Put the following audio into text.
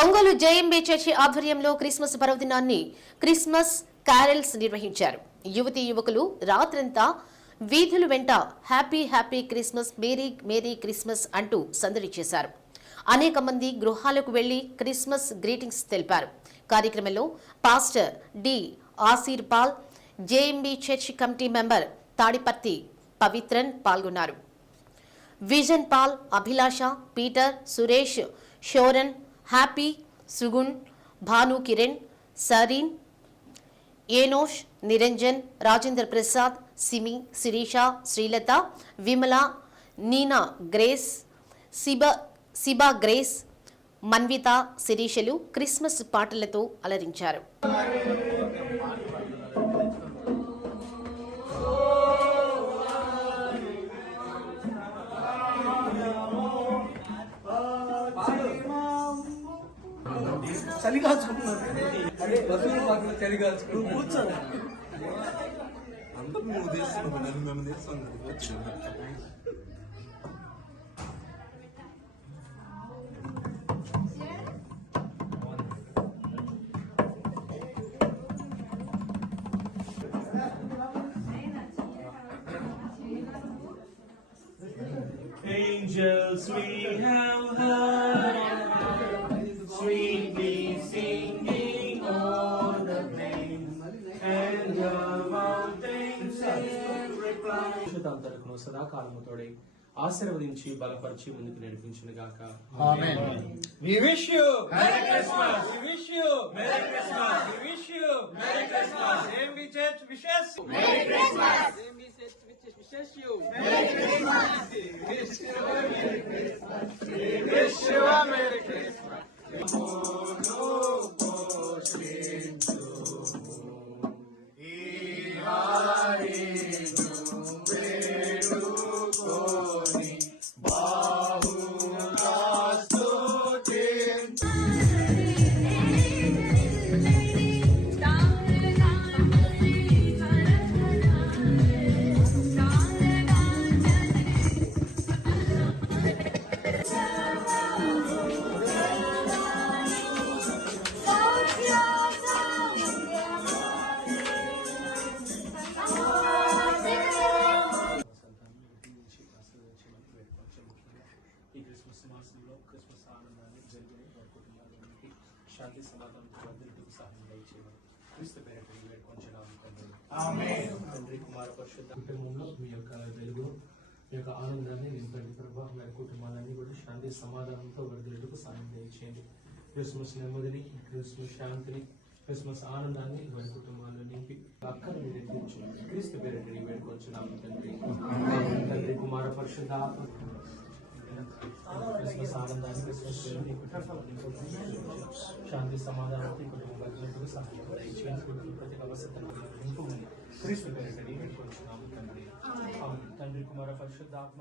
Ongole JMB church ఆధ్వర్యంలో Christmas పర్వదినాన్ని Christmas carols నిర్వహించారు. యువతీ యువకులు రాత్రంతా వీధుల వెంట happy happy Christmas, merry merry Christmas అంటూ సందడి చేశారు. అనేక మంది గృహాలకు వెళ్లి క్రిస్మస్ గ్రీటింగ్స్ తెలిపారు. కార్యక్రమంలో pastor D Aseer Paul, JMB church committee member Tadiparthi Pavitran పాల్గొన్నారు. Vision Paul, Abhilasha, Peter, Suresh, Shoran, Happy, Sugun, Bhanu Kiran, Sareen, Enosh, Niranjan, Rajendra Prasad, Simi, Sirisha, Srilatha, Vimala, Neena Grace, Siba Grace, Manvitha, శిరీషలు క్రిస్మస్ పాటలతో అలరించారు. చలి కాల్చుకుంటున్నారు. చలి కాల్చుకుంటూ కూర్చోండి. అందరూ నువ్వు చేస్తున్నావు, నన్ను మేము చేస్తున్నాం. Angels we have heard, sweetly singing o'er the plain, and the mountains in reply. శతాబ్దాలకు సదాకాలముతోడే ఆశీర్వదించి బలపరిచి ముందుకు నడిపించును గాక. ఆమేన్. We wish you Merry Christmas. We wish you Merry Christmas. We wish you Merry Christmas. JMB Church wishes you Merry Christmas. JMB Church wishes you Merry Christmas. We wish you Merry Christmas. We wish you a Merry Christmas. ఈ Christmas మాసంలో Christmas ఆనందాన్ని జరిగిన కుటుంబాలకి శాంతి సమాధానంతో వర్ధిల్లుటకు సహాయం దయచేయమని క్రీస్తు పేరిట వేడుకొంచున్నాము తండ్రి. ఆమేన్. తండ్రి, కుమార, పరిశుద్ధ కుటుంబంలో మీ యొక్క వెలుగు, మీ యొక్క ఆనందాన్ని నింపండి ప్రభా. మీ కుటుంబాలన్నీ కూడా శాంతి సమాధానంతో వర్ధిల్లుటకు సహాయం దయచేయండి. క్రిస్మస్ నెమ్మదిని, క్రిస్మస్ శాంతిని, క్రిస్మస్ ఆనందాన్ని వారి కుటుంబాల్లో నింపి అక్కను మీరు తీర్చండి. క్రీస్తు పేరిట వేడుకొంచున్నాము తండ్రి. తండ్రి, కుమార, పరిశుద్ధ ఆత్మ క్రిస్మస్ ఆనందాన్ని, క్రిస్మస్ శాంతి సమాధానానికి కుటుంబాలకు సహాయం దయచేయండి. ప్రతి అవసరం నింపుమని క్రీస్తు పేరిట వేడుకొంచున్నాము తండ్రి. తండ్రి, కుమార, పరిశుద్ధ ఆత్మ